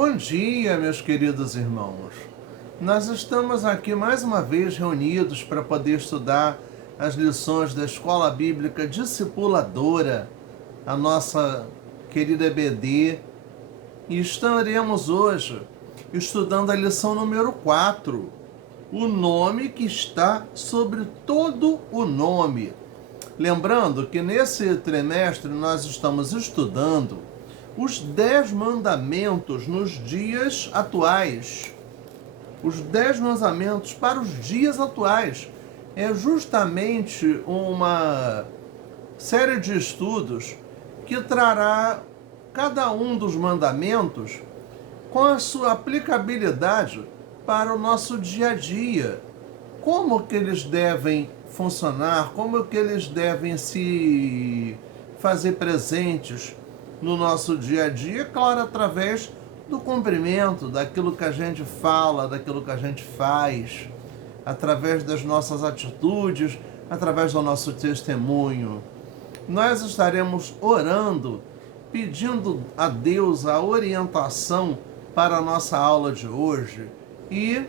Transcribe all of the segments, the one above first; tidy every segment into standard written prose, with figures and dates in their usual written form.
Bom dia, meus queridos irmãos. Nós estamos aqui mais uma vez reunidos para poder estudar as lições da Escola Bíblica Discipuladora, a nossa querida EBD, e estaremos hoje estudando a lição número 4, o nome que está sobre todo o nome. Lembrando que nesse trimestre nós estamos estudando os 10 mandamentos nos dias atuais. Os 10 mandamentos para os dias atuais. É justamente uma série de estudos que trará cada um dos mandamentos com a sua aplicabilidade para o nosso dia a dia. Como que eles devem funcionar, como que eles devem se fazer presentes no nosso dia a dia, claro, através do cumprimento daquilo que a gente fala, daquilo que a gente faz, através das nossas atitudes, através do nosso testemunho. Nós estaremos orando, pedindo a Deus a orientação para a nossa aula de hoje. E,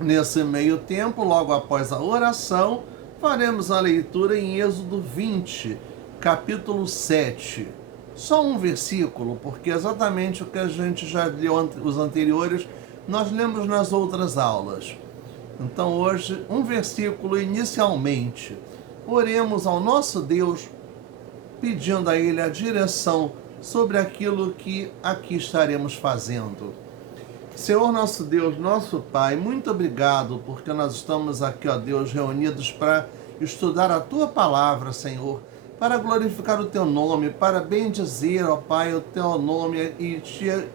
nesse meio tempo, logo após a oração, faremos a leitura em Êxodo 20, capítulo 7. Só um versículo, porque exatamente o que a gente já leu, os anteriores, nós lemos nas outras aulas. Então hoje, um versículo inicialmente. Oremos ao nosso Deus, pedindo a Ele a direção sobre aquilo que aqui estaremos fazendo. Senhor nosso Deus, nosso Pai, muito obrigado, porque nós estamos aqui, ó Deus, reunidos para estudar a Tua Palavra, Senhor, para glorificar o Teu nome, para bendizer, ó Pai, o Teu nome e Te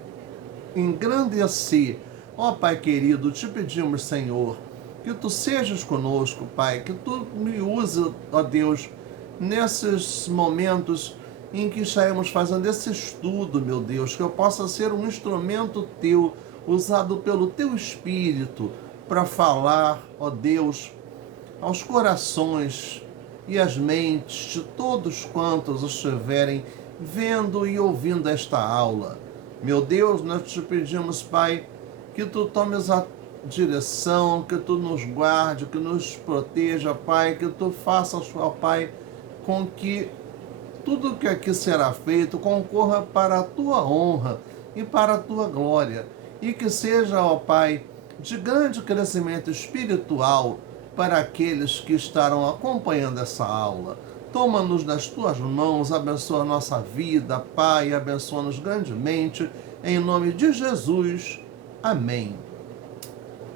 engrandecer. Ó Pai querido, te pedimos, Senhor, que Tu sejas conosco, Pai, que Tu me use, ó Deus, nesses momentos em que estaremos fazendo esse estudo, meu Deus, que eu possa ser um instrumento Teu, usado pelo Teu Espírito, para falar, ó Deus, aos corações e as mentes de todos quantos estiverem vendo e ouvindo esta aula. Meu Deus, nós te pedimos, Pai, que Tu tomes a direção, que Tu nos guarde, que nos proteja, Pai, que Tu faças, ó Pai, com que tudo que aqui será feito concorra para a Tua honra e para a Tua glória, e que seja, ó Pai, de grande crescimento espiritual para aqueles que estarão acompanhando essa aula. Toma-nos nas Tuas mãos, abençoa a nossa vida, Pai, abençoa-nos grandemente, em nome de Jesus. Amém.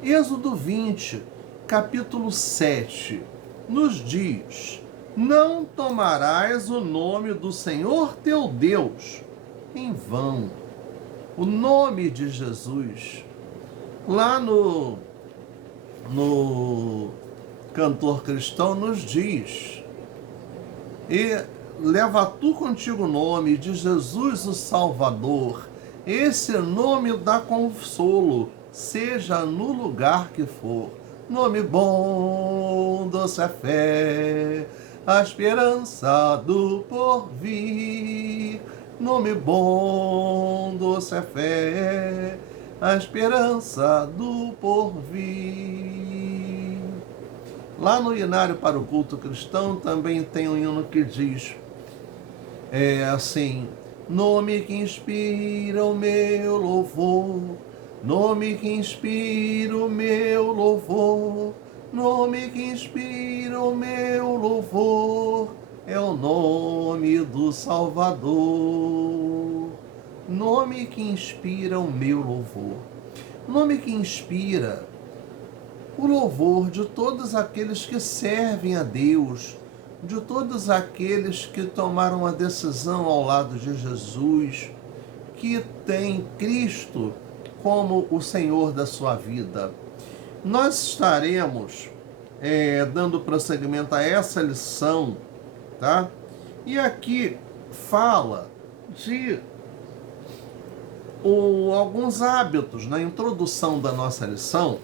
Êxodo 20, capítulo 7, nos diz: não tomarás o nome do Senhor teu Deus em vão. O nome de Jesus, lá no Cantor Cristão, nos diz: e leva tu contigo o nome de Jesus o Salvador, esse nome dá consolo, seja no lugar que for. Nome bom, doce a fé, a esperança do porvir. Nome bom, doce a fé, a esperança do porvir. Lá no Inário para o Culto Cristão também tem um hino que diz assim: nome que inspira o meu louvor, nome que inspira o meu louvor, nome que inspira o meu louvor, é o nome do Salvador. Nome que inspira o meu louvor. Nome que inspira o louvor de todos aqueles que servem a Deus, de todos aqueles que tomaram a decisão ao lado de Jesus, que tem Cristo como o Senhor da sua vida. Nós estaremos dando prosseguimento a essa lição, tá? E aqui fala de alguns hábitos, na introdução da nossa lição,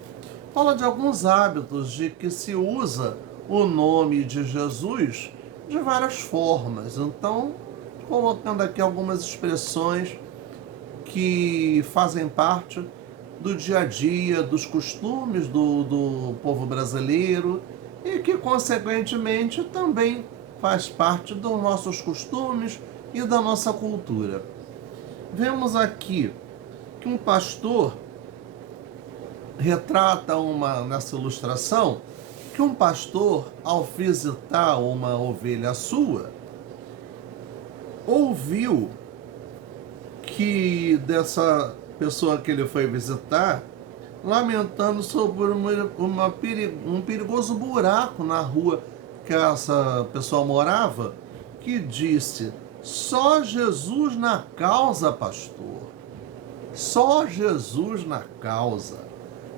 fala de alguns hábitos de que se usa o nome de Jesus de várias formas. Então, colocando aqui algumas expressões que fazem parte do dia a dia, dos costumes do povo brasileiro e que, consequentemente, também faz parte dos nossos costumes e da nossa cultura. Vemos aqui que um pastor retrata nessa ilustração que um pastor, ao visitar uma ovelha sua, ouviu que dessa pessoa que ele foi visitar, lamentando sobre um perigoso buraco na rua que essa pessoa morava, que disse: só Jesus na causa, pastor. Só Jesus na causa.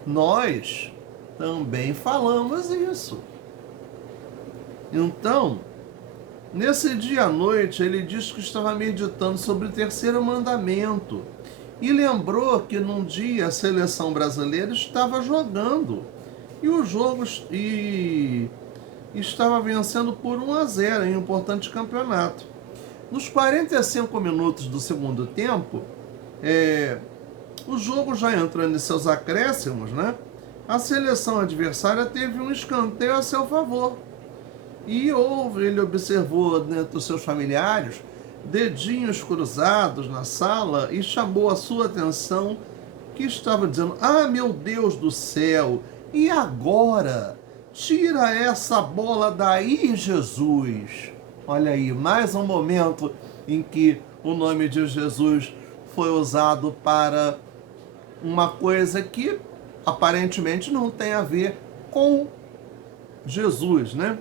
Nós também falamos isso. Então, nesse dia à noite, ele disse que estava meditando sobre o terceiro mandamento e lembrou que num dia a seleção brasileira estava jogando e o jogo estava vencendo por 1-0 em um importante campeonato. Nos 45 minutos do segundo tempo, o jogo já entrando em seus acréscimos, né? A seleção adversária teve um escanteio a seu favor. E ele observou dentro dos seus familiares dedinhos cruzados na sala e chamou a sua atenção, que estava dizendo: ah, meu Deus do céu, e agora? Tira essa bola daí, Jesus. Olha aí, mais um momento em que o nome de Jesus foi usado para uma coisa que aparentemente não tem a ver com Jesus, né?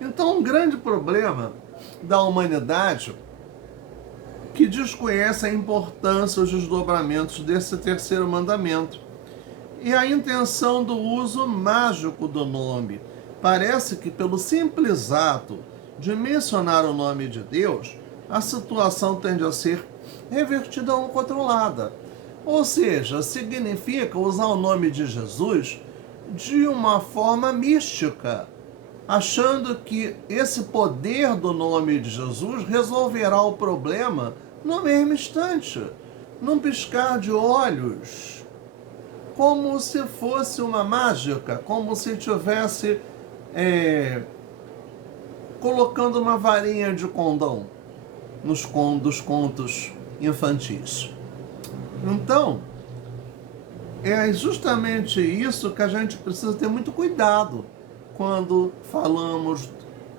Então, um grande problema da humanidade que desconhece a importância, os desdobramentos desse terceiro mandamento e a intenção do uso mágico do nome. Parece que pelo simples ato de mencionar o nome de Deus, a situação tende a ser revertida ou controlada. Ou seja, significa usar o nome de Jesus de uma forma mística, achando que esse poder do nome de Jesus resolverá o problema no mesmo instante, num piscar de olhos, como se fosse uma mágica, como se tivesse colocando uma varinha de condão dos contos infantis. Então, é justamente isso que a gente precisa ter muito cuidado quando falamos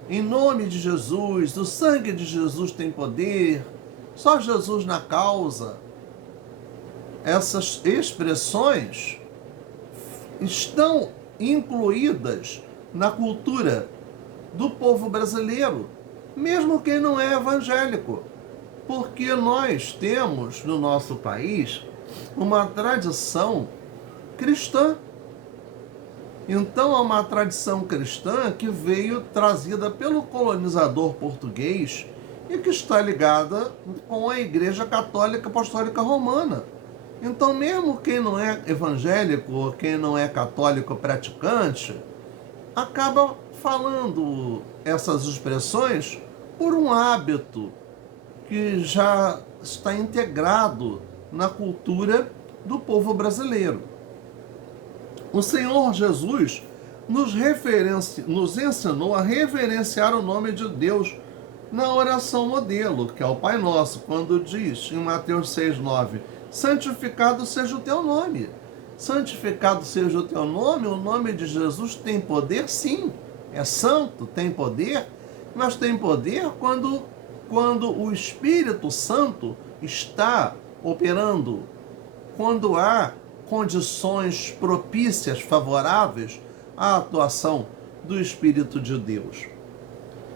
em nome de Jesus, o sangue de Jesus tem poder, só Jesus na causa. Essas expressões estão incluídas na cultura do povo brasileiro, mesmo quem não é evangélico, porque nós temos no nosso país uma tradição cristã. Então é uma tradição cristã que veio trazida pelo colonizador português e que está ligada com a Igreja Católica Apostólica Romana. Então, mesmo quem não é evangélico ou quem não é católico praticante, acaba falando essas expressões por um hábito que já está integrado na cultura do povo brasileiro. O Senhor Jesus nos ensinou a reverenciar o nome de Deus na oração modelo, que é o Pai Nosso, quando diz em Mateus 6,9: santificado seja o teu nome. Santificado seja o teu nome, o nome de Jesus tem poder, sim. É santo, tem poder, mas tem poder quando o Espírito Santo está operando, quando há condições propícias, favoráveis à atuação do Espírito de Deus.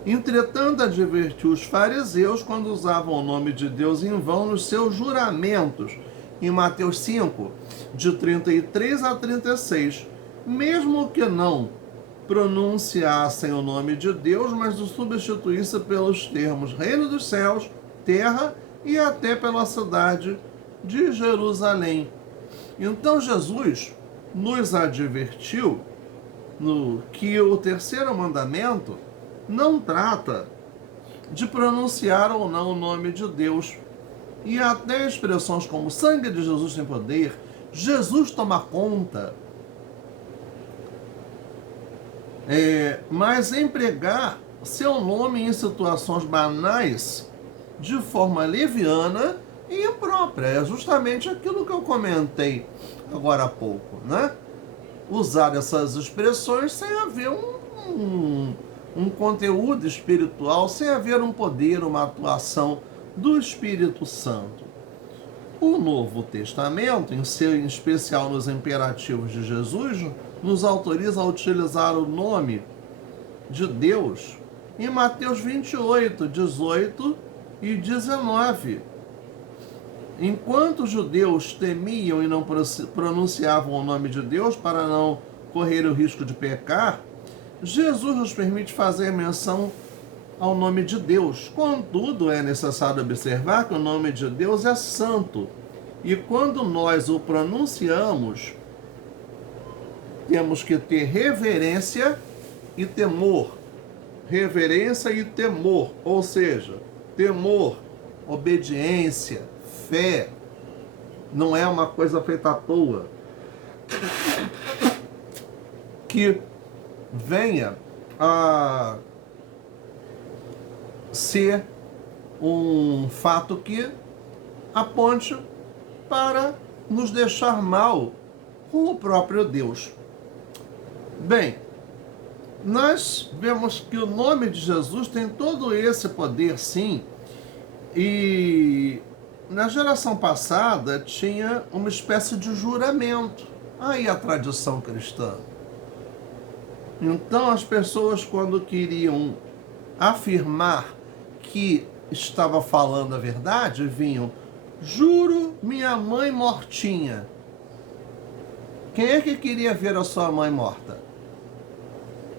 Entretanto, advertiu os fariseus quando usavam o nome de Deus em vão nos seus juramentos, em Mateus 5, de 33 a 36, mesmo que não pronunciassem o nome de Deus, mas o substituíssem pelos termos reino dos céus, terra e até pela cidade de Jerusalém. Então Jesus nos advertiu que o terceiro mandamento não trata de pronunciar ou não o nome de Deus, e até expressões como sangue de Jesus tem poder, Jesus toma conta. Mas empregar seu nome em situações banais de forma leviana e imprópria. É justamente aquilo que eu comentei agora há pouco, né? Usar essas expressões sem haver um conteúdo espiritual, sem haver um poder, uma atuação do Espírito Santo. O Novo Testamento, em especial nos imperativos de Jesus, nos autoriza a utilizar o nome de Deus em Mateus 28, 18 e 19. Enquanto os judeus temiam e não pronunciavam o nome de Deus para não correr o risco de pecar, Jesus nos permite fazer menção ao nome de Deus. Contudo, é necessário observar que o nome de Deus é santo. E quando nós o pronunciamos, temos que ter reverência e temor. Reverência e temor, ou seja, temor, obediência, fé. Não é uma coisa feita à toa. Que venha a ser um fato que aponte para nos deixar mal com o próprio Deus. Bem, nós vemos que o nome de Jesus tem todo esse poder, sim, e na geração passada tinha uma espécie de juramento. Aí a tradição cristã. Então as pessoas, quando queriam afirmar que estava falando a verdade, vinham: juro minha mãe mortinha. Quem é que queria ver a sua mãe morta?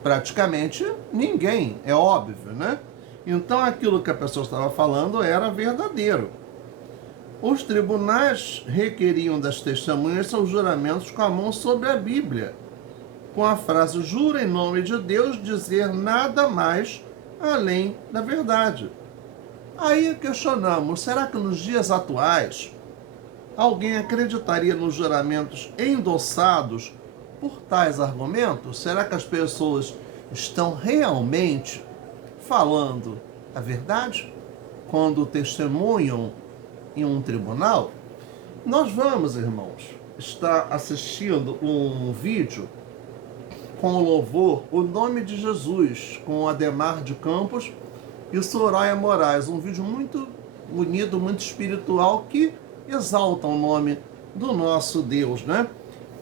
Praticamente ninguém, é óbvio, né? Então aquilo que a pessoa estava falando era verdadeiro. Os tribunais requeriam das testemunhas seus juramentos com a mão sobre a Bíblia, com a frase: jura em nome de Deus dizer nada mais além da verdade. Aí questionamos, será que nos dias atuais alguém acreditaria nos juramentos endossados por tais argumentos? Será que as pessoas estão realmente falando a verdade quando testemunham em um tribunal? Nós vamos, irmãos, estar assistindo um vídeo com o louvor O Nome de Jesus, com Ademar de Campos e Soraya Moraes. Um vídeo muito bonito, muito espiritual, que exalta o nome do nosso Deus, né?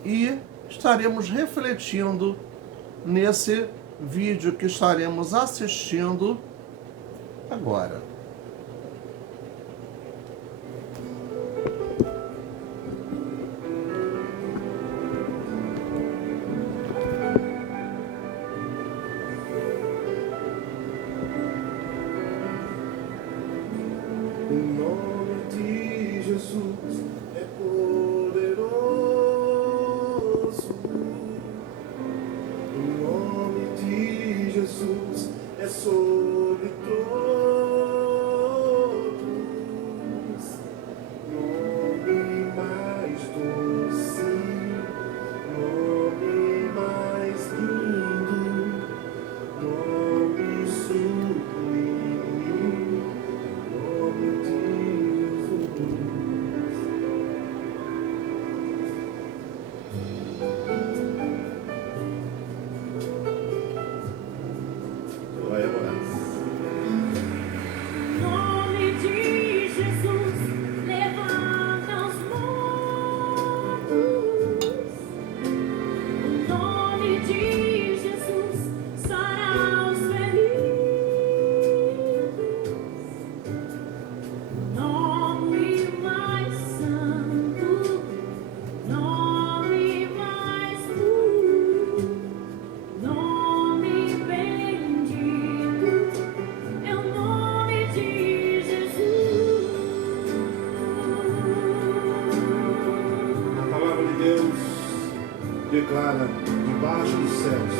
E estaremos refletindo nesse vídeo que estaremos assistindo agora. O nome de Jesus é poderoso. O nome de Jesus é sobre todos. Nome mais doce, nome mais lindo, nome sublime, nome de Jesus. Soraya Moraes. Nome de Jesus levanta os mortos. O nome de Jesus sara os feridos. Nome mais santo, nome mais puro, nome bendito. É o nome de Jesus. A palavra de Deus declara: debaixo dos céus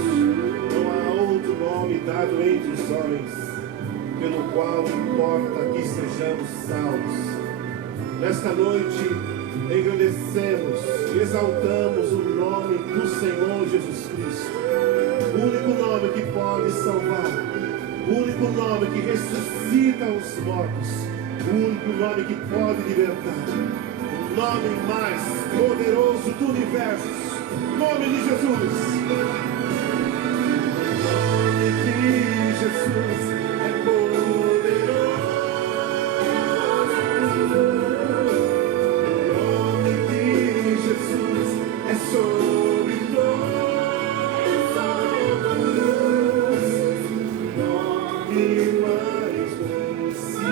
não há outro nome dado entre os homens pelo qual importa que sejamos salvos. Nesta noite, engrandecemos e exaltamos o nome do Senhor Jesus Cristo. O único nome que pode salvar, o único nome que ressuscita os mortos, o único nome que pode libertar, o nome mais poderoso do universo, o nome de Jesus. O nome de Jesus é poderoso. Sobre todos, nome mais doce,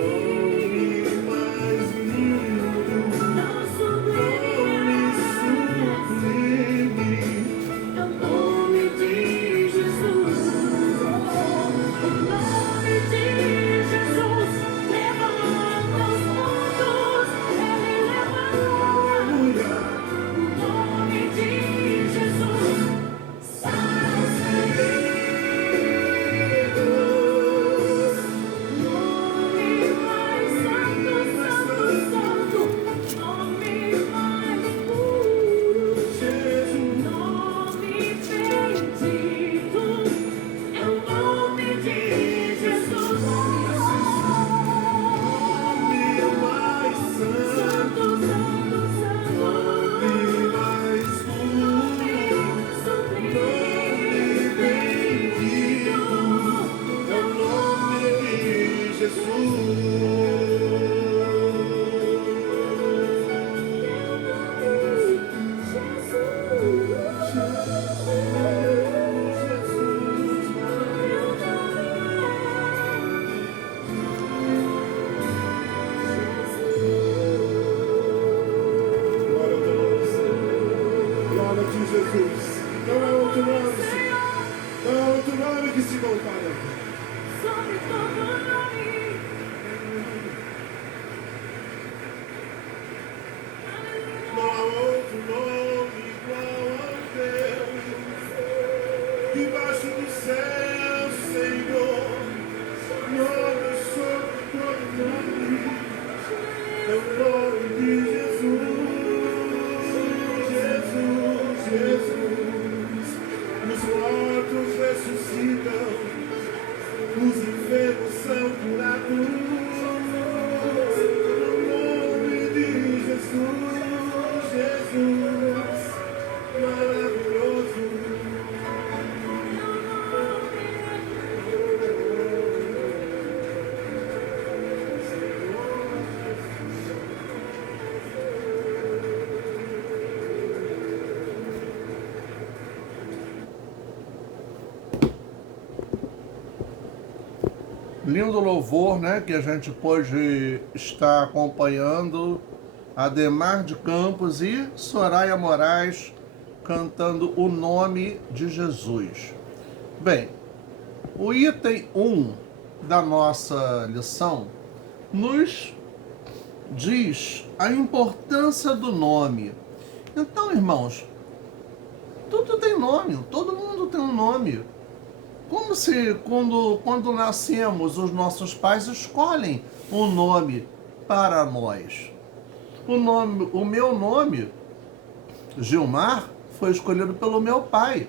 nome mais lindo, nome sublime, É o nome de Jesus. O nome de Jesus levanta os mortos. Ele levanta. aleluia. O nome de Jesus salva os feridos. Nome mais santo, santo, santo. Nome mais puro. Nome bendito. É o nome de Jesus. Nome mais santo, Santo, santo, santo. nome mais puro, nome bendito, é o nome de Jesus. Glória ao teu nome, Senhor. Glória a ti, Jesus. Não há outro nome, Senhor. Não há outro nome que se compare a ti. Sobre todo nome. Não há outro nome igual ao teu. Debaixo do céu, Senhor. Nome sobre todo nome. É o nome de Jesus. Jesus, Jesus. Os mortos ressuscitam. Os enfermos são curados. No nome de Jesus, Jesus, maravilhoso. Lindo louvor, né, que a gente pôde estar acompanhando Ademar de Campos e Soraya Moraes cantando o nome de Jesus. Bem, o item 1 da nossa lição nos diz a importância do nome. Então, irmãos, tudo tem nome, todo mundo tem um nome. Como se quando nascemos, os nossos pais escolhem um nome para nós. O meu nome, Gilmar, foi escolhido pelo meu pai,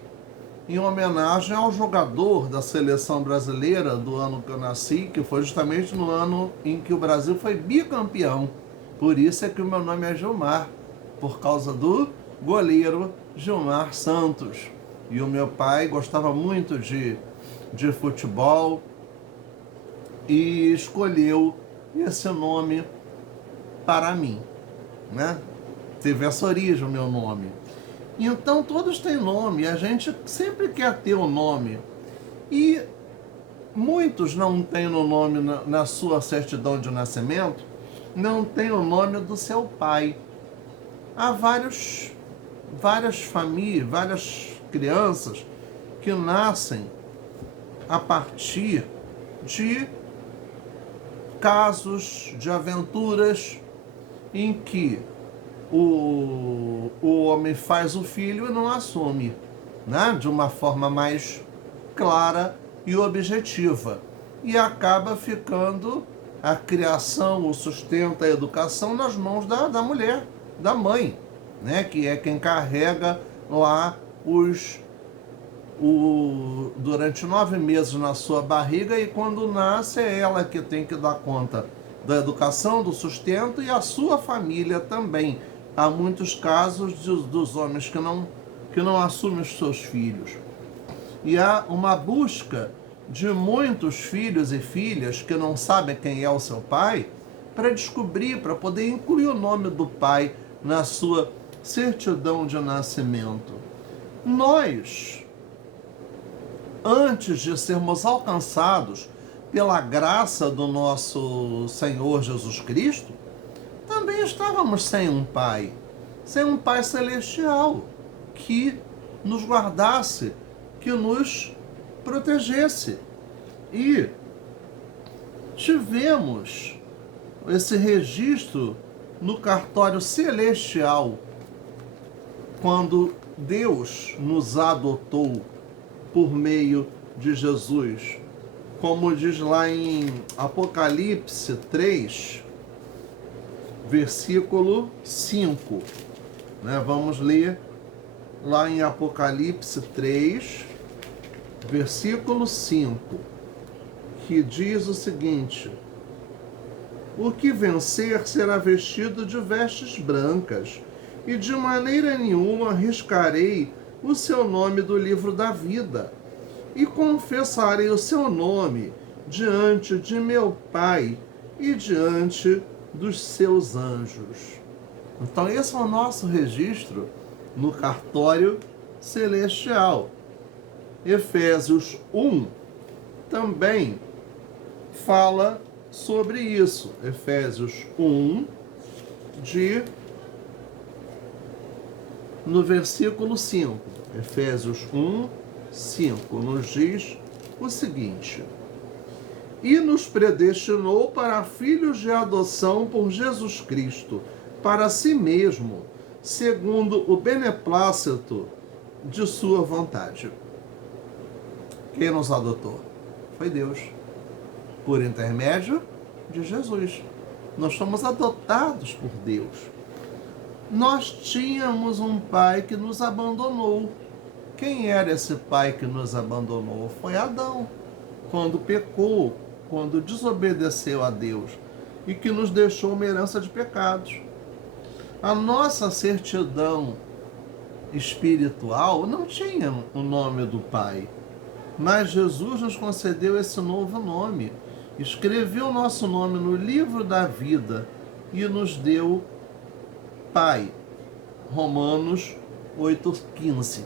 em homenagem ao jogador da seleção brasileira do ano que eu nasci, que foi justamente no ano em que o Brasil foi bicampeão. Por isso é que o meu nome é Gilmar, por causa do goleiro Gilmar Santos. E o meu pai gostava muito de futebol e escolheu esse nome para mim, né? Teve essa origem o meu nome. Então todos têm nome, a gente sempre quer ter um nome. E muitos não têm o nome na sua certidão de nascimento, não tem o nome do seu pai. Há várias famílias, várias crianças que nascem a partir de casos de aventuras em que o homem faz o filho e não assume, né? De uma forma mais clara e objetiva. E acaba ficando a criação, o sustento, a educação nas mãos da mulher, da mãe, né? Que é quem carrega lá durante 9 meses na sua barriga, e quando nasce é ela que tem que dar conta da educação, do sustento, e a sua família também. Há muitos casos dos homens que não assumem os seus filhos. E há uma busca de muitos filhos e filhas que não sabem quem é o seu pai, para descobrir, para poder incluir o nome do pai na sua certidão de nascimento. Nós, antes de sermos alcançados pela graça do nosso Senhor Jesus Cristo, também estávamos sem um Pai celestial, que nos guardasse, que nos protegesse. E tivemos esse registro no cartório celestial, quando Deus nos adotou por meio de Jesus. Como diz lá em Apocalipse 3, versículo 5. Né? Vamos ler lá em Apocalipse 3, versículo 5, que diz o seguinte: o que vencer será vestido de vestes brancas, e de maneira nenhuma riscarei o seu nome do livro da vida, e confessarei o seu nome diante de meu Pai e diante dos seus anjos. Então esse é o nosso registro no cartório celestial. Efésios 1 também fala sobre isso. Efésios 1, no versículo 5. Efésios 1, 5 nos diz o seguinte: e nos predestinou para filhos de adoção por Jesus Cristo, para si mesmo, segundo o beneplácito de sua vontade. Quem nos adotou? Foi Deus, por intermédio de Jesus. Nós somos adotados por Deus. Nós tínhamos um pai que nos abandonou. Quem era esse pai que nos abandonou? Foi Adão, quando pecou, quando desobedeceu a Deus, e que nos deixou uma herança de pecados. A nossa certidão espiritual não tinha o nome do pai, mas Jesus nos concedeu esse novo nome, escreveu o nosso nome no livro da vida e nos deu Pai. Romanos 8,15.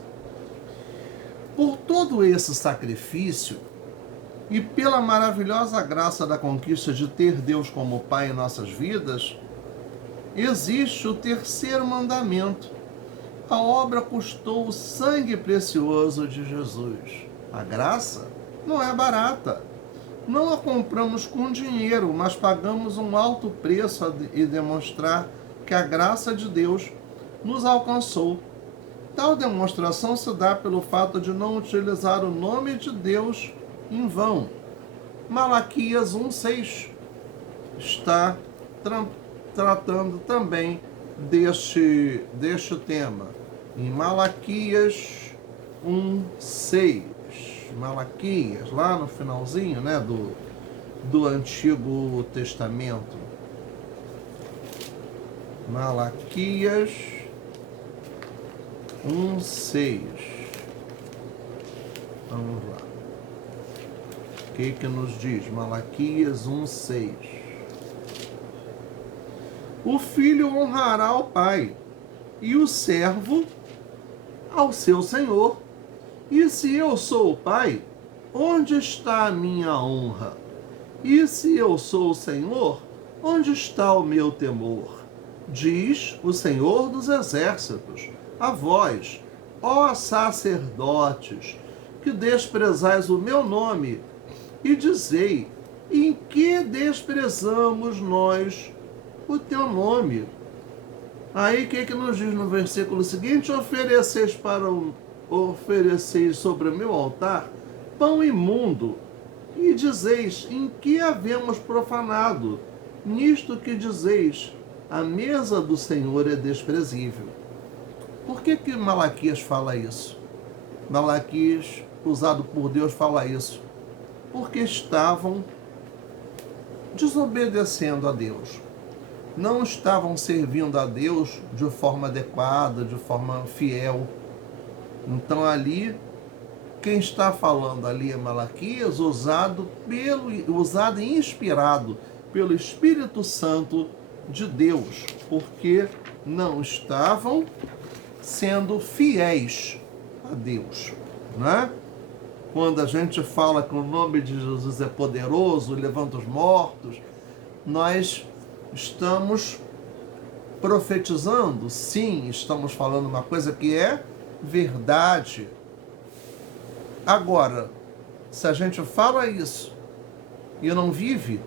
Por todo esse sacrifício e pela maravilhosa graça da conquista de ter Deus como Pai em nossas vidas, existe o terceiro mandamento. A obra custou o sangue precioso de Jesus. A graça não é barata. Não a compramos com dinheiro, mas pagamos um alto preço e demonstrar que a graça de Deus nos alcançou. Tal demonstração se dá pelo fato de não utilizar o nome de Deus em vão. Malaquias 1,6 está tratando também deste tema. Em Malaquias 1,6. Malaquias, lá no finalzinho, né, do Antigo Testamento. Malaquias 1,6. Vamos lá. O que nos diz? Malaquias 1,6. O filho honrará o pai, e o servo ao seu senhor. E se eu sou o pai, onde está a minha honra? E se eu sou o Senhor, onde está o meu temor? Diz o Senhor dos Exércitos, a vós, ó sacerdotes, que desprezais o meu nome, e dizei, em que desprezamos nós o teu nome? Aí o que nos diz no versículo seguinte? Ofereceis sobre o meu altar pão imundo, E dizeis, em que havemos profanado? Nisto que dizeis, a mesa do Senhor é desprezível. Por que Malaquias fala isso? Malaquias, usado por Deus, fala isso. Porque estavam desobedecendo a Deus. Não estavam servindo a Deus de forma adequada, de forma fiel. Então ali, quem está falando ali é Malaquias, usado e inspirado pelo Espírito Santo de Deus, porque não estavam sendo fiéis a Deus, né? Quando a gente fala que o nome de Jesus é poderoso, levanta os mortos, nós estamos profetizando, sim, estamos falando uma coisa que é verdade. Agora, se a gente fala isso e não vive,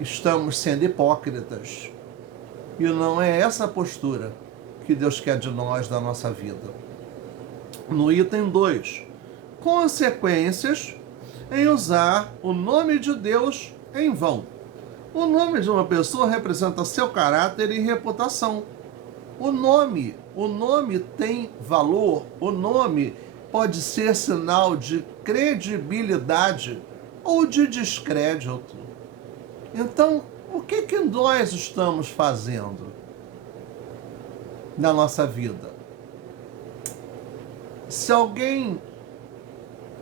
estamos sendo hipócritas. E não é essa a postura que Deus quer de nós, da nossa vida. No item 2, consequências em usar o nome de Deus em vão. O nome de uma pessoa representa seu caráter e reputação. O nome tem valor, o nome pode ser sinal de credibilidade ou de descrédito. Então, o que nós estamos fazendo na nossa vida? Se alguém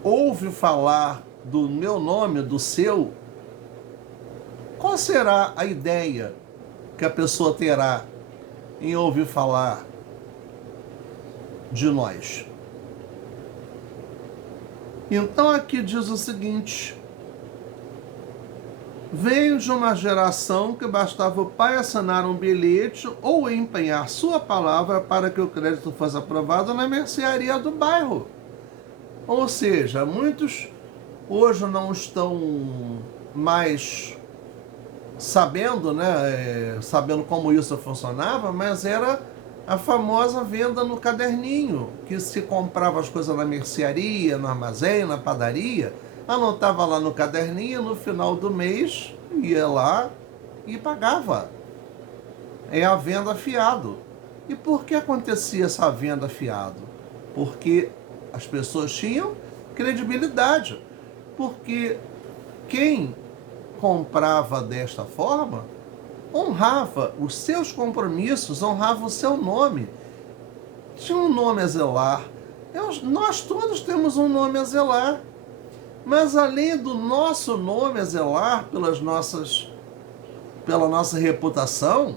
ouve falar do meu nome, do seu, qual será a ideia que a pessoa terá em ouvir falar de nós? Então aqui diz o seguinte: venho de uma geração que bastava o pai assinar um bilhete ou empenhar sua palavra para que o crédito fosse aprovado na mercearia do bairro. Ou seja, muitos hoje não estão mais sabendo, né, sabendo como isso funcionava, mas era a famosa venda no caderninho, que se comprava as coisas na mercearia, no armazém, na padaria, anotava lá no caderninho, no final do mês ia lá e pagava. É a venda fiado. E por que acontecia essa venda fiado? Porque as pessoas tinham credibilidade. Porque quem comprava desta forma honrava os seus compromissos, honrava o seu nome. Tinha um nome a zelar. Nós todos temos um nome a zelar. Mas além do nosso nome a zelar pela nossa reputação,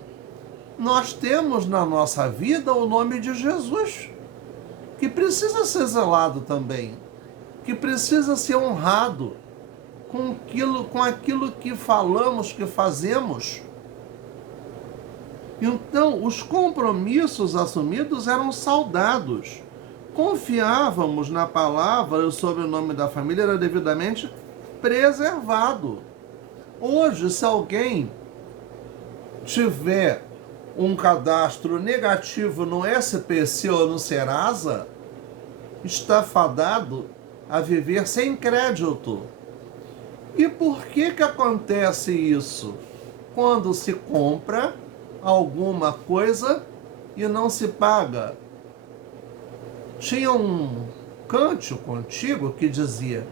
nós temos na nossa vida o nome de Jesus, que precisa ser zelado também, que precisa ser honrado com aquilo que falamos, que fazemos. Então, os compromissos assumidos eram saudados. Confiávamos na palavra e o sobrenome da família era devidamente preservado. Hoje, se alguém tiver um cadastro negativo no SPC ou no Serasa, está fadado a viver sem crédito. E por que acontece isso? Quando se compra alguma coisa e não se paga. Tinha um cântico antigo que dizia: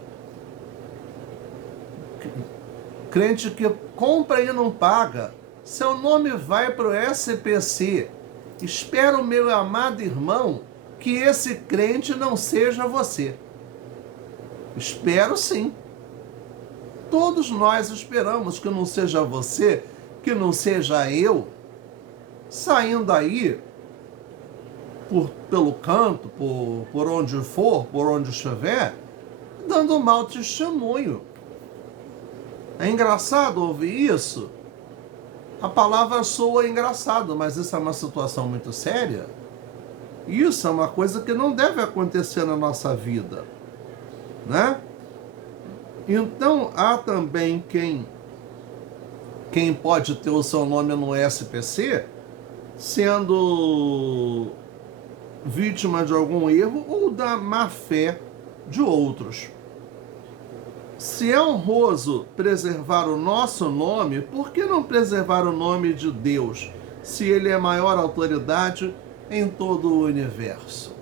crente que compra e não paga, seu nome vai para o SPC. Espero, meu amado irmão, que esse crente não seja você. Espero sim. Todos nós esperamos que não seja você, que não seja eu, saindo aí pelo canto, por onde for, por onde estiver, dando mau testemunho. É engraçado ouvir isso? A palavra soa engraçado, mas isso é uma situação muito séria. Isso é uma coisa que não deve acontecer na nossa vida, né? Então, há também quem pode ter o seu nome no SPC sendo vítima de algum erro ou da má fé de outros. Se é honroso preservar o nosso nome, por que não preservar o nome de Deus, se Ele é a maior autoridade em todo o universo?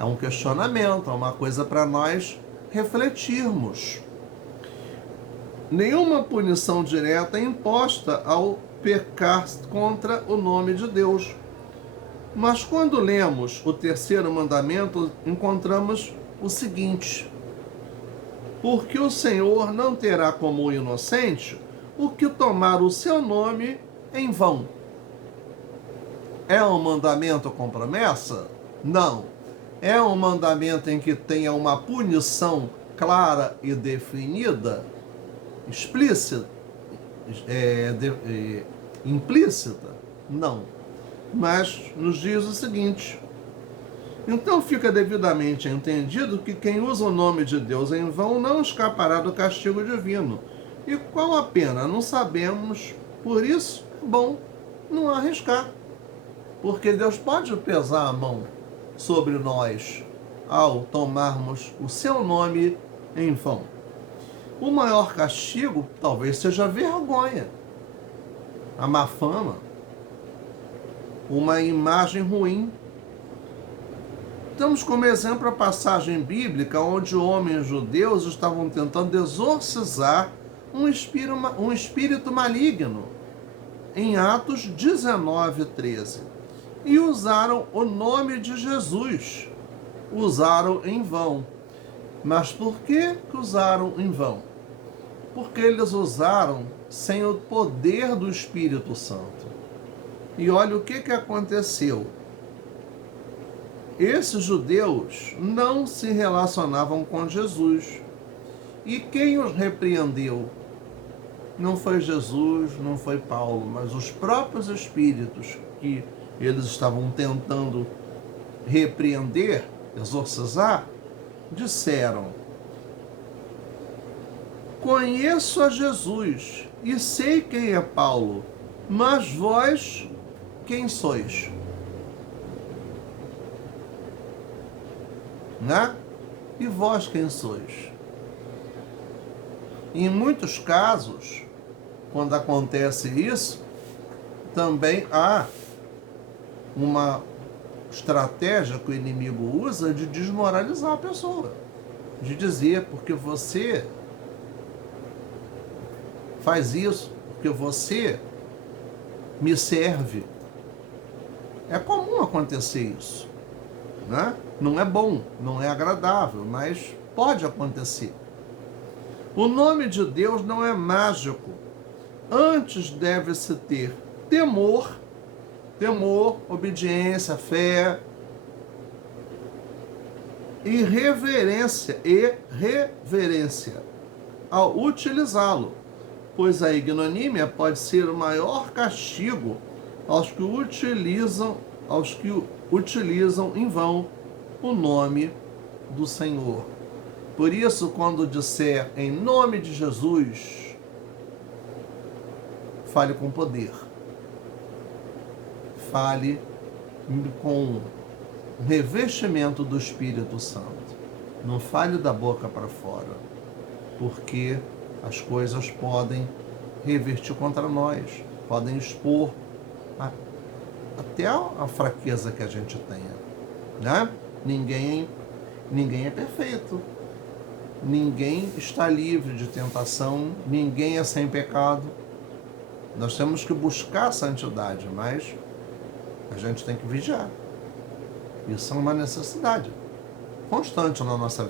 É um questionamento, é uma coisa para nós refletirmos. Nenhuma punição direta é imposta ao pecar contra o nome de Deus. Mas quando lemos o terceiro mandamento, encontramos o seguinte: porque o Senhor não terá como inocente o que tomar o seu nome em vão. É um mandamento com promessa? Não. É um mandamento em que tenha uma punição clara e definida, explícita, implícita? Não. Mas nos diz o seguinte: então fica devidamente entendido que quem usa o nome de Deus em vão não escapará do castigo divino. E qual a pena? Não sabemos. Por isso, é bom não arriscar. Porque Deus pode pesar a mão sobre nós ao tomarmos o seu nome em vão. O maior castigo talvez seja a vergonha, a má fama, uma imagem ruim. Temos como exemplo a passagem bíblica onde homens judeus estavam tentando exorcizar um espírito maligno, em Atos 19:13. E usaram o nome de Jesus. Usaram em vão. Mas por que usaram em vão? Porque eles usaram sem o poder do Espírito Santo. E olha o que aconteceu. Esses judeus não se relacionavam com Jesus. E quem os repreendeu? Não foi Jesus, não foi Paulo, mas os próprios espíritos que eles estavam tentando repreender, exorcizar, disseram: conheço a Jesus e sei quem é Paulo, mas vós quem sois? Né? E vós quem sois? Em muitos casos, quando acontece isso, também há uma estratégia que o inimigo usa de desmoralizar a pessoa, de dizer: porque você faz isso, porque você me serve. É comum acontecer isso, né? Não é bom, não é agradável, mas pode acontecer. O nome de Deus não é mágico. Antes deve-se ter temor, obediência, fé e reverência ao utilizá-lo, pois a ignomínia pode ser o maior castigo aos que utilizam em vão o nome do Senhor. Por isso, quando disser em nome de Jesus, fale com poder. Fale com revestimento do Espírito Santo. Não fale da boca para fora, porque as coisas podem revertir contra nós, podem expor até a fraqueza que a gente tenha, né? Ninguém é perfeito. Ninguém está livre de tentação, ninguém é sem pecado. Nós temos que buscar a santidade, mas a gente tem que vigiar. Isso é uma necessidade constante na nossa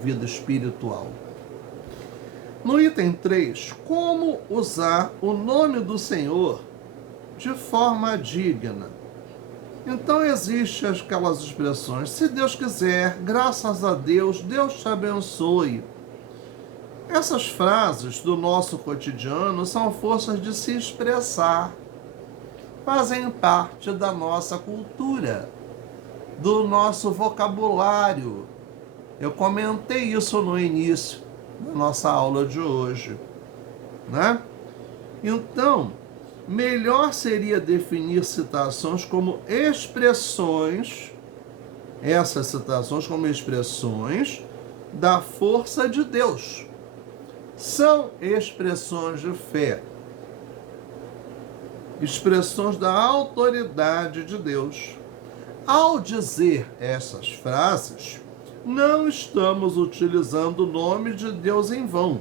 vida espiritual. No item 3, como usar o nome do Senhor de forma digna. Então existem aquelas expressões: se Deus quiser, graças a Deus, Deus te abençoe. Essas frases do nosso cotidiano são forças de se expressar, fazem parte da nossa cultura, do nosso vocabulário. Eu comentei isso no início da nossa aula de hoje, né? Então, melhor seria definir citações como expressões, essas citações como expressões da força de Deus. São expressões de fé, expressões da autoridade de Deus. Ao dizer essas frases, não estamos utilizando o nome de Deus em vão.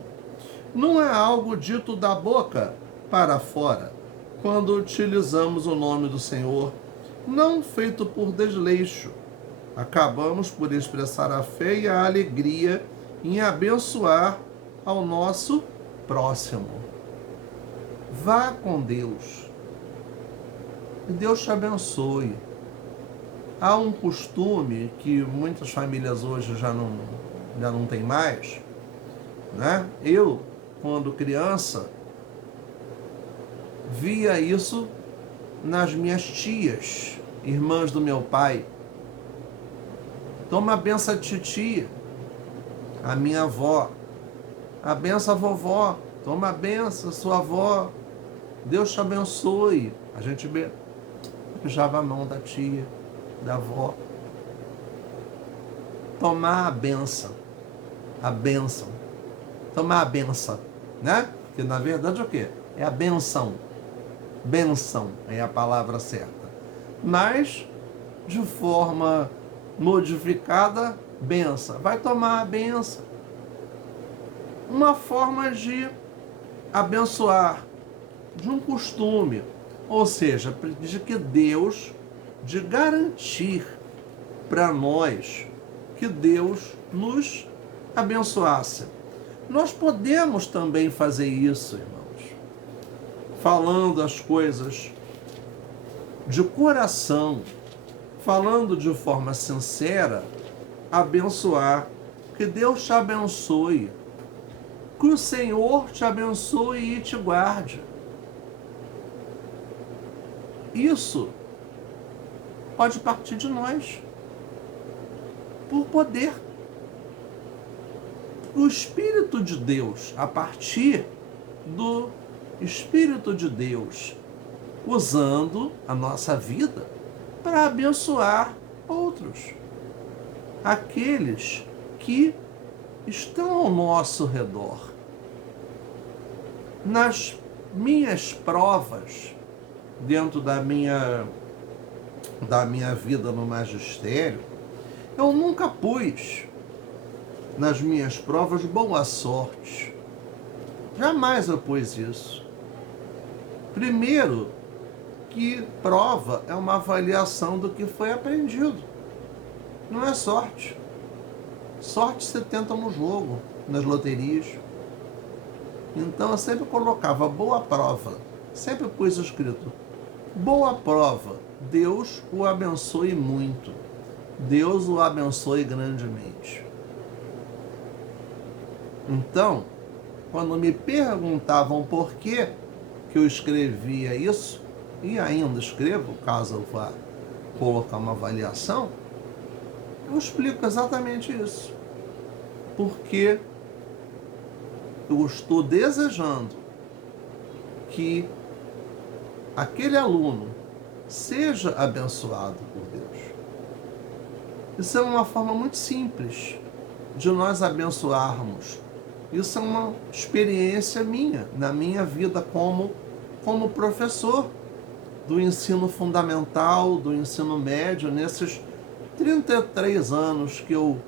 Não é algo dito da boca para fora, quando utilizamos o nome do Senhor, não feito por desleixo. Acabamos por expressar a fé e a alegria em abençoar ao nosso próximo. Vá com Deus. Que Deus te abençoe. Há um costume que muitas famílias hoje já não tem mais, né? Eu, quando criança, via isso nas minhas tias, irmãs do meu pai. Toma a benção de titia, a minha avó. A benção a vovó. Toma a benção, sua avó. Deus te abençoe. A gente beijava a mão da tia, da avó. Tomar a benção. A benção. Tomar a benção, né? Porque na verdade o quê? É a benção. Benção é a palavra certa. Mas, de forma modificada, benção. Vai tomar a benção. Uma forma de abençoar, de um costume, ou seja, de garantir para nós que Deus nos abençoasse. Nós podemos também fazer isso, irmãos, falando as coisas de coração, falando de forma sincera, abençoar, que Deus te abençoe, que o Senhor te abençoe e te guarde. Isso pode partir de nós, por poder. O Espírito de Deus, a partir do Espírito de Deus, usando a nossa vida para abençoar outros, aqueles que estão ao nosso redor. Nas minhas provas, dentro da minha vida no magistério, eu nunca pus nas minhas provas boa sorte. Jamais eu pus isso. Primeiro, que prova é uma avaliação do que foi aprendido. Não é sorte. Sorte você tenta no jogo, nas loterias. Então eu sempre colocava boa prova. Sempre pus escrito: boa prova, Deus o abençoe muito. Deus o abençoe grandemente. Então, quando me perguntavam por que eu escrevia isso, e ainda escrevo, caso eu vá colocar uma avaliação, eu explico exatamente isso. Porque eu estou desejando que aquele aluno seja abençoado por Deus. Isso é uma forma muito simples de nós abençoarmos. Isso é uma experiência minha, na minha vida como professor do ensino fundamental, do ensino médio, nesses 33 anos que eu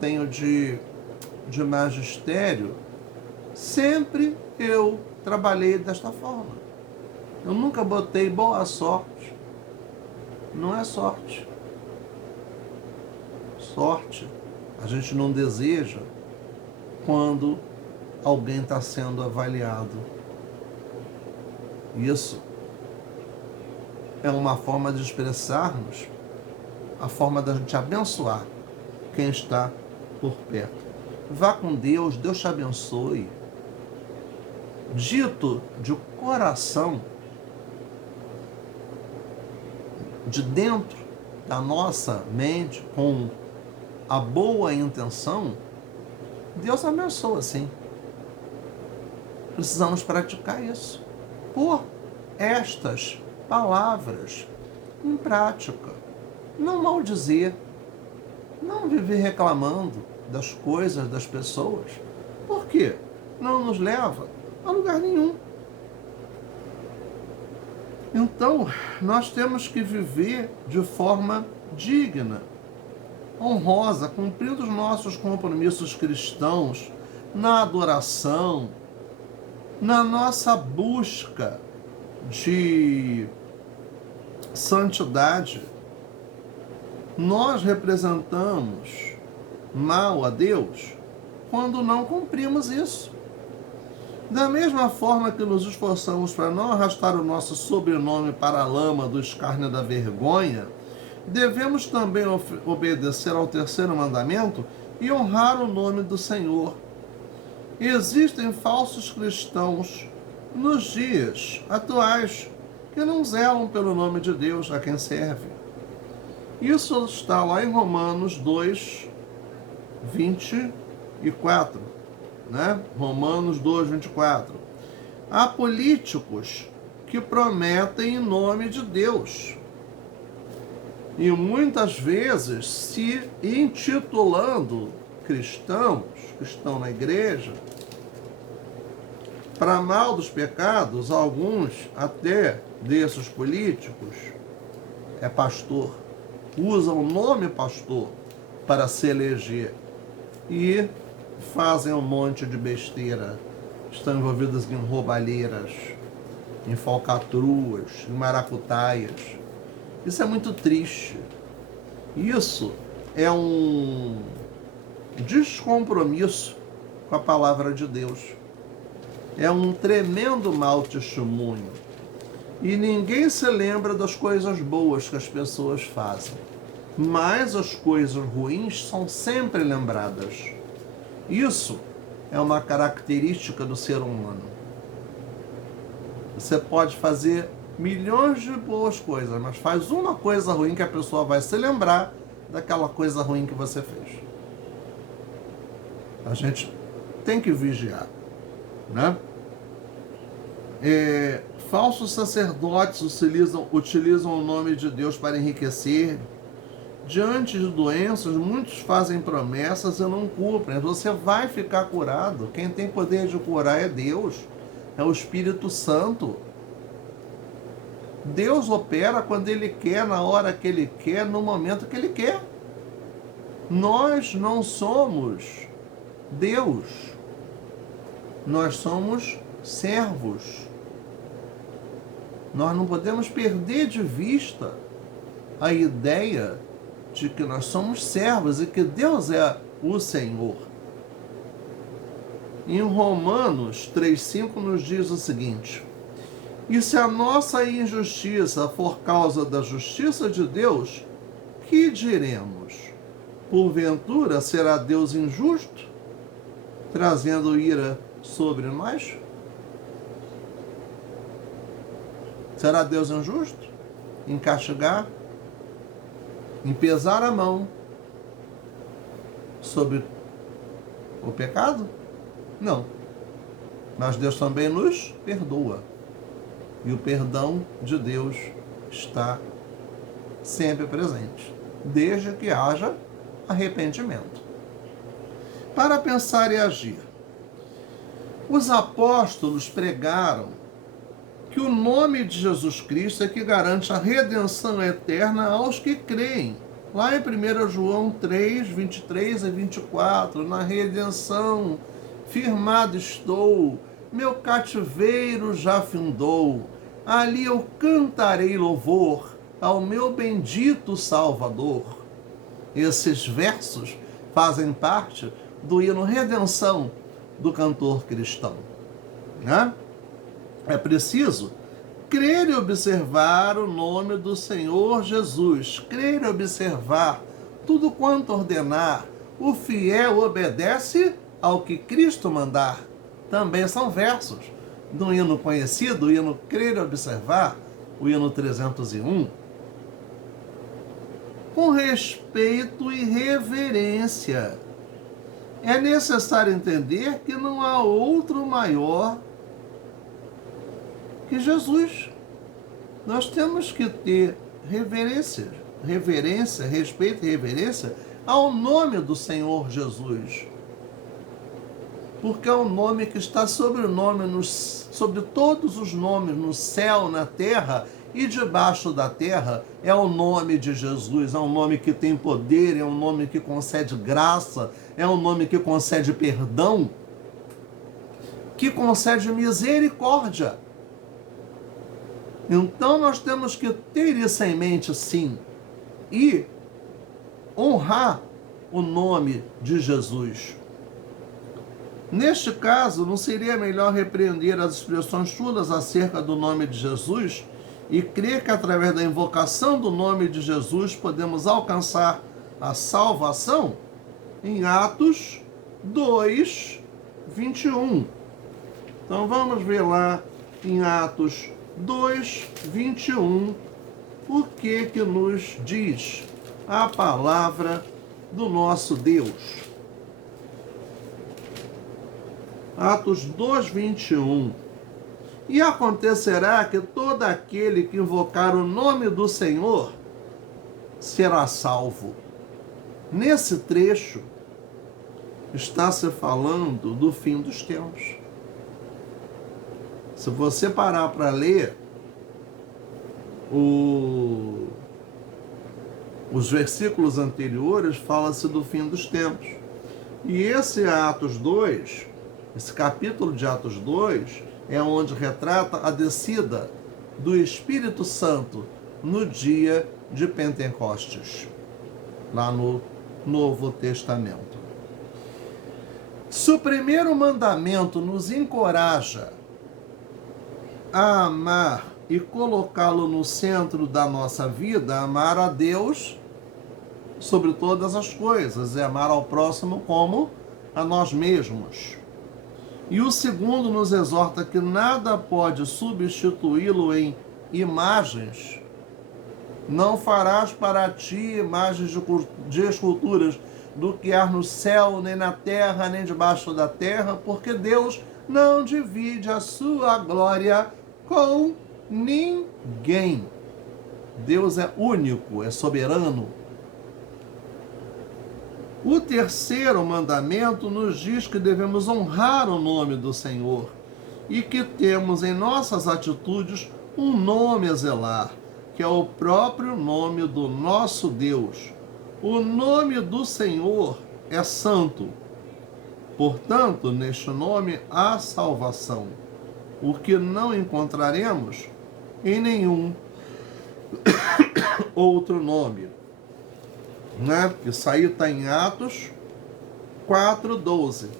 tenho de magistério. Sempre eu trabalhei desta forma. Eu nunca botei boa sorte. Não é sorte. Sorte a gente não deseja quando alguém está sendo avaliado. Isso é uma forma de expressarmos a forma da gente abençoar quem está por perto. Vá com Deus, Deus te abençoe. Dito de coração, de dentro da nossa mente, com a boa intenção, Deus abençoa sim. Precisamos praticar isso. Pôr estas palavras em prática. Não maldizer, Não viver reclamando das coisas, das pessoas. Por quê? Não nos leva a lugar nenhum. Então, nós temos que viver de forma digna, honrosa, cumprindo os nossos compromissos cristãos na adoração, na nossa busca de santidade. Nós representamos mal a Deus quando não cumprimos isso. Da mesma forma que nos esforçamos para não arrastar o nosso sobrenome para a lama do escárnio da vergonha, devemos também obedecer ao terceiro mandamento e honrar o nome do Senhor. Existem falsos cristãos nos dias atuais que não zelam pelo nome de Deus a quem serve. Isso está lá em Romanos 2, 24. Romanos 2, 24. Há políticos que prometem em nome de Deus e muitas vezes se intitulando cristãos, que estão na igreja, para mal dos pecados, alguns até desses políticos é pastor, usam o nome pastor para se eleger e fazem um monte de besteira, estão envolvidos em roubalheiras, em falcatruas, em maracutaias. Isso é muito triste. Isso é um descompromisso com a palavra de Deus. É um tremendo mau testemunho. E ninguém se lembra das coisas boas que as pessoas fazem. Mas as coisas ruins são sempre lembradas. Isso é uma característica do ser humano. Você pode fazer milhões de boas coisas, mas faz uma coisa ruim que a pessoa vai se lembrar daquela coisa ruim que você fez. A gente tem que vigiar, né? Falsos sacerdotes utilizam o nome de Deus para enriquecer. Diante de doenças, muitos fazem promessas e não cumprem. Você vai ficar curado. Quem tem poder de curar é Deus, é o Espírito Santo. Deus opera quando Ele quer, na hora que Ele quer, no momento que Ele quer. Nós não somos Deus. Nós somos servos. Nós não podemos perder de vista a ideia de que nós somos servos e que Deus é o Senhor. Em Romanos 3,5 nos diz o seguinte: e se a nossa injustiça for causa da justiça de Deus, que diremos? Porventura será Deus injusto, trazendo ira sobre nós? Será Deus injusto em castigar, em pesar a mão sobre o pecado? Não. Mas Deus também nos perdoa. E o perdão de Deus está sempre presente, desde que haja arrependimento. Para pensar e agir. Os apóstolos pregaram que o nome de Jesus Cristo é que garante a redenção eterna aos que creem. Lá em 1 João 3, 23 e 24, na redenção, firmado estou, meu cativeiro já findou, ali eu cantarei louvor ao meu bendito Salvador. Esses versos fazem parte do hino Redenção do cantor cristão, né? É preciso crer e observar o nome do Senhor Jesus, crer e observar tudo quanto ordenar. O fiel obedece ao que Cristo mandar. Também são versos do hino conhecido, o hino Crer e Observar, o hino 301. Com respeito e reverência. É necessário entender que não há outro maior que Jesus. Nós temos que ter reverência, respeito e reverência ao nome do Senhor Jesus. Porque é o nome que está sobre sobre todos os nomes no céu, na terra e debaixo da terra. É o nome de Jesus, é um nome que tem poder, é um nome que concede graça, é um nome que concede perdão, que concede misericórdia. Então nós temos que ter isso em mente, sim, e honrar o nome de Jesus. Neste caso, não seria melhor repreender as expressões chulas acerca do nome de Jesus e crer que através da invocação do nome de Jesus podemos alcançar a salvação? Em Atos 2, 21. Então vamos ver lá em Atos 2, 21, o que nos diz a palavra do nosso Deus. Atos 2, 21. E acontecerá que todo aquele que invocar o nome do Senhor será salvo. Nesse trecho está se falando do fim dos tempos. Se você parar para ler os versículos anteriores, fala-se do fim dos tempos. E esse Atos 2, esse capítulo de Atos 2, é onde retrata a descida do Espírito Santo no dia de Pentecostes, lá no Novo Testamento. Se o primeiro mandamento nos encoraja a amar e colocá-lo no centro da nossa vida, amar a Deus sobre todas as coisas, é amar ao próximo como a nós mesmos. E o segundo nos exorta que nada pode substituí-lo em imagens. Não farás para ti imagens de esculturas do que há no céu, nem na terra, nem debaixo da terra, porque Deus não divide a sua glória com ninguém. Deus é único, é soberano. O terceiro mandamento nos diz que devemos honrar o nome do Senhor e que temos em nossas atitudes um nome a zelar, que é o próprio nome do nosso Deus. O nome do Senhor é santo. Portanto, neste nome há salvação, o que não encontraremos em nenhum outro nome. Isso aí está em Atos 4:12.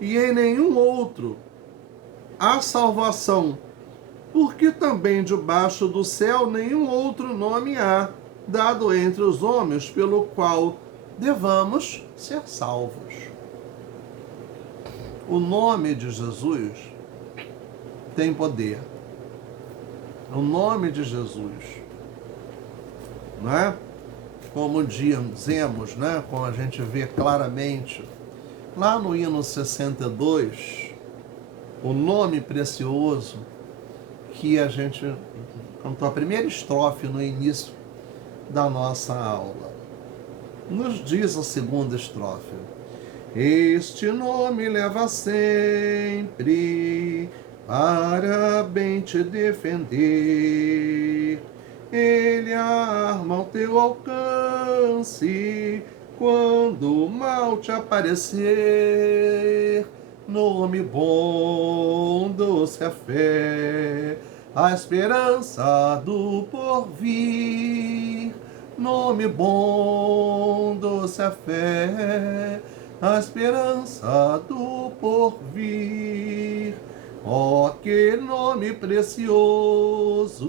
E em nenhum outro há salvação, porque também debaixo do céu nenhum outro nome há, dado entre os homens, pelo qual devamos ser salvos. O nome de Jesus tem poder. O nome de Jesus, não é? Como dizemos, né? Como a gente vê claramente lá no hino 62, o nome precioso que a gente cantou a primeira estrofe no início da nossa aula. Nos diz a segunda estrofe: este nome leva sempre para bem te defender. Ele arma ao teu alcance quando o mal te aparecer. Nome bom, doce a fé, a esperança do porvir. Nome bom, doce a fé, a esperança do porvir. Ó, que nome precioso,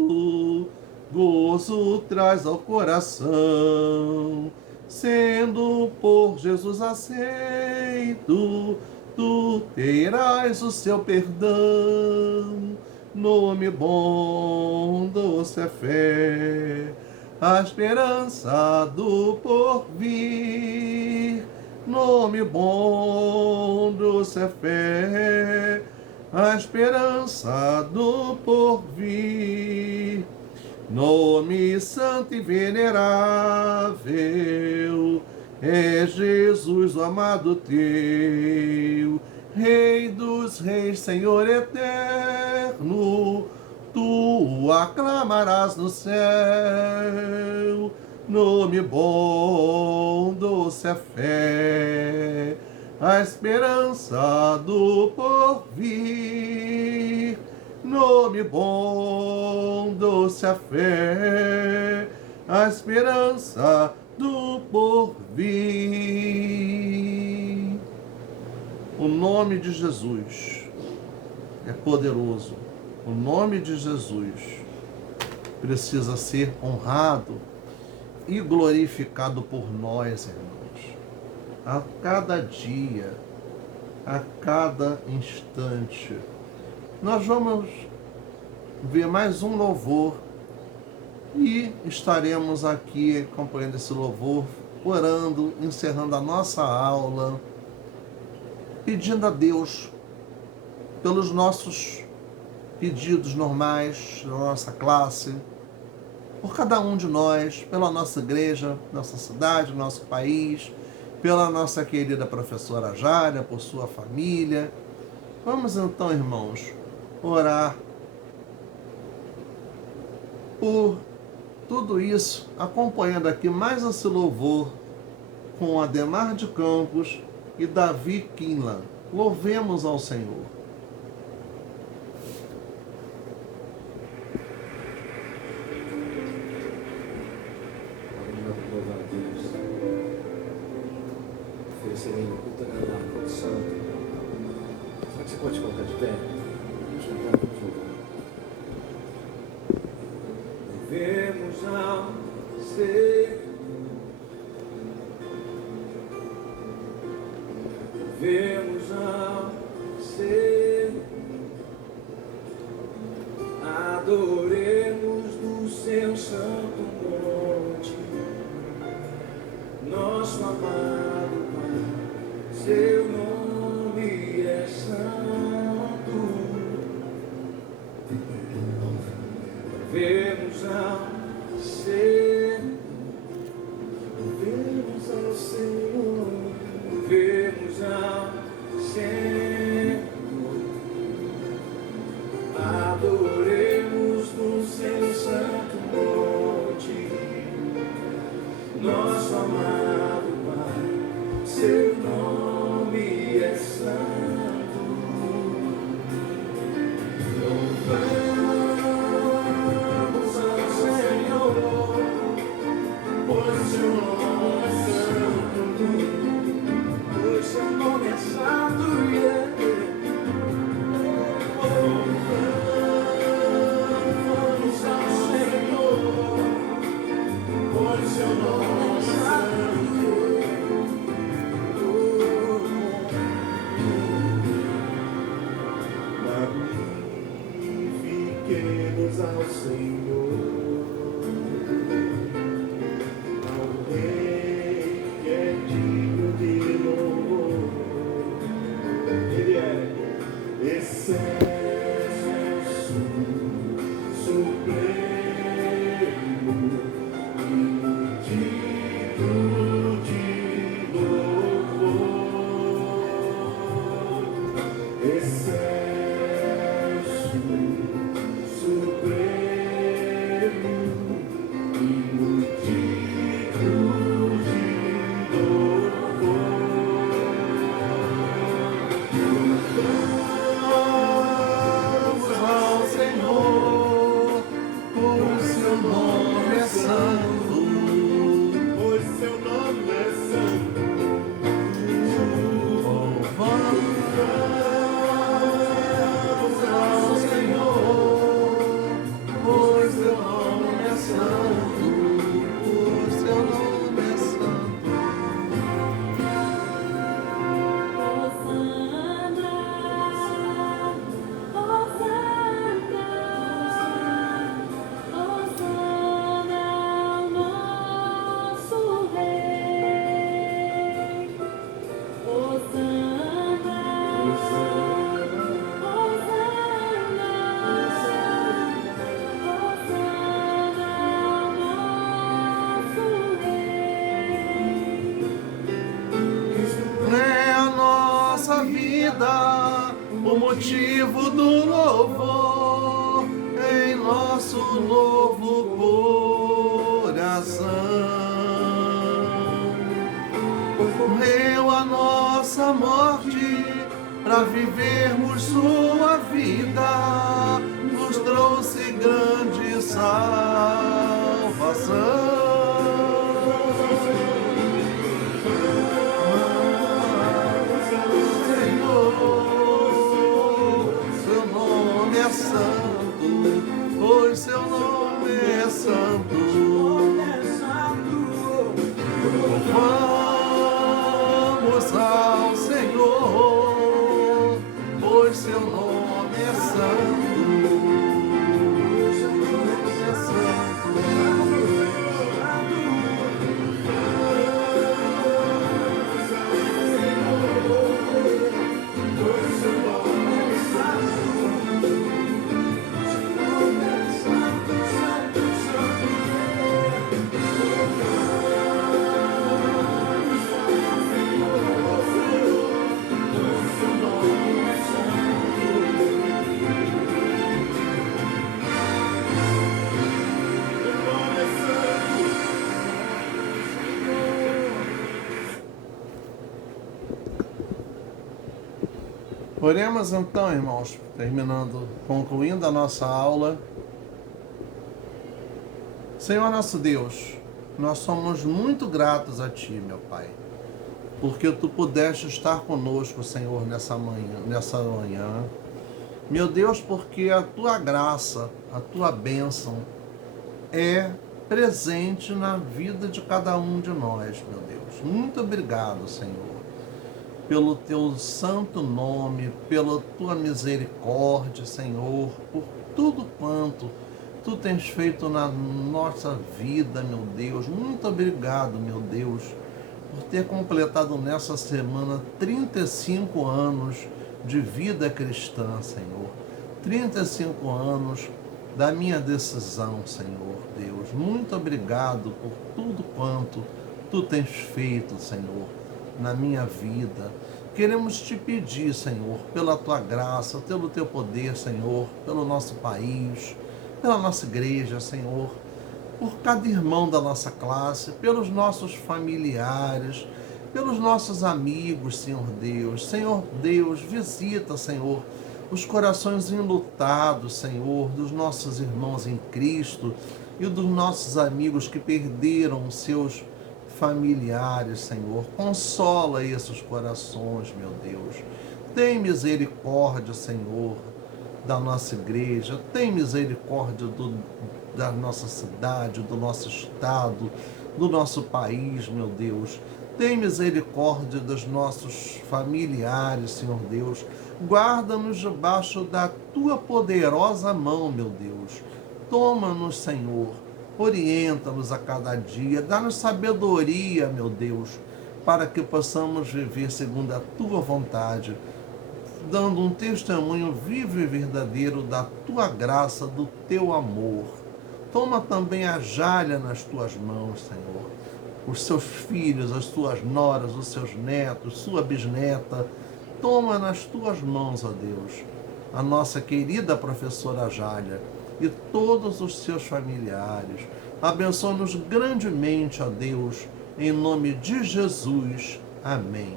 gozo traz ao coração, sendo por Jesus aceito, tu terás o seu perdão. Nome bom, doce a fé, a esperança do porvir. Nome bom, doce a fé, a esperança do porvir. Nome santo e venerável, É Jesus, o amado teu, Rei dos reis, Senhor eterno, tu aclamarás no céu. Nome bom, doce a fé, a esperança do porvir. Nome bom, doce a fé, a esperança do porvir. O nome de Jesus é poderoso. O nome de Jesus precisa ser honrado e glorificado por nós, irmãos. A cada dia, a cada instante. Nós vamos ver mais um louvor e estaremos aqui acompanhando esse louvor, orando, encerrando a nossa aula, pedindo a Deus pelos nossos pedidos normais, da nossa classe, por cada um de nós, pela nossa igreja, nossa cidade, nosso país, pela nossa querida professora Jária, por sua família. Vamos então, irmãos, orar por tudo isso, acompanhando aqui mais esse louvor com Ademar de Campos e Davi Kinlan. Louvemos ao Senhor. Louvar a Deus. Oferecerei um culto agradável ao Santo. Será que você pode colocar de pé? Vamos cantar com louvor. Vemos ao Senhor. Vemos ao Senhor. Adoremos do seu santo monte. Nosso amado Pai, seu nome é santo. Vemos ao Senhor, vemos ao Senhor, vemos ao Senhor. Adoremos no seu santo monte. Nosso amado Pai, seu nome é santo. Louvamos ao Senhor, pois seu nome é santo. Pois seu nome é santo, yeah. Louvamos ao Senhor, pois seu nome é santo. o motivo do louvor em nosso novo coração. Morreu a nossa morte para vivermos sua vida, nos trouxe grande salvação. Pois seu nome é santo. Vamos ao Senhor, pois seu nome é santo. Seu nome é santo. Oremos então, irmãos, concluindo a nossa aula. Senhor nosso Deus, nós somos muito gratos a Ti, meu Pai, porque Tu pudeste estar conosco, Senhor, nessa manhã. Meu Deus, porque a Tua graça, a Tua bênção é presente na vida de cada um de nós, meu Deus. Muito obrigado, Senhor, pelo Teu santo nome, pela Tua misericórdia, Senhor, por tudo quanto Tu tens feito na nossa vida, meu Deus. Muito obrigado, meu Deus, por ter completado nessa semana 35 anos de vida cristã, Senhor. 35 anos da minha decisão, Senhor, Deus. Muito obrigado por tudo quanto Tu tens feito, Senhor, na minha vida. Queremos Te pedir, Senhor, pela Tua graça, pelo Teu poder, Senhor, pelo nosso país, pela nossa igreja, Senhor, por cada irmão da nossa classe, pelos nossos familiares, pelos nossos amigos, Senhor Deus. Senhor Deus, visita, Senhor, os corações enlutados, Senhor, dos nossos irmãos em Cristo e dos nossos amigos que perderam seus familiares, Senhor. Consola esses corações, meu Deus. Tem misericórdia, Senhor, da nossa igreja. Tem misericórdia da nossa cidade, do nosso estado, do nosso país, meu Deus. Tem misericórdia dos nossos familiares, Senhor Deus. Guarda-nos debaixo da Tua poderosa mão, meu Deus. Toma-nos, Senhor. Orienta-nos a cada dia, dá-nos sabedoria, meu Deus, para que possamos viver segundo a Tua vontade, dando um testemunho vivo e verdadeiro da Tua graça, do Teu amor. Toma também a Jália nas Tuas mãos, Senhor, os seus filhos, as Tuas noras, os seus netos, sua bisneta. Toma nas Tuas mãos, ó Deus, a nossa querida professora Jália e todos os seus familiares. Abençoa-nos grandemente, ó Deus, em nome de Jesus. Amém.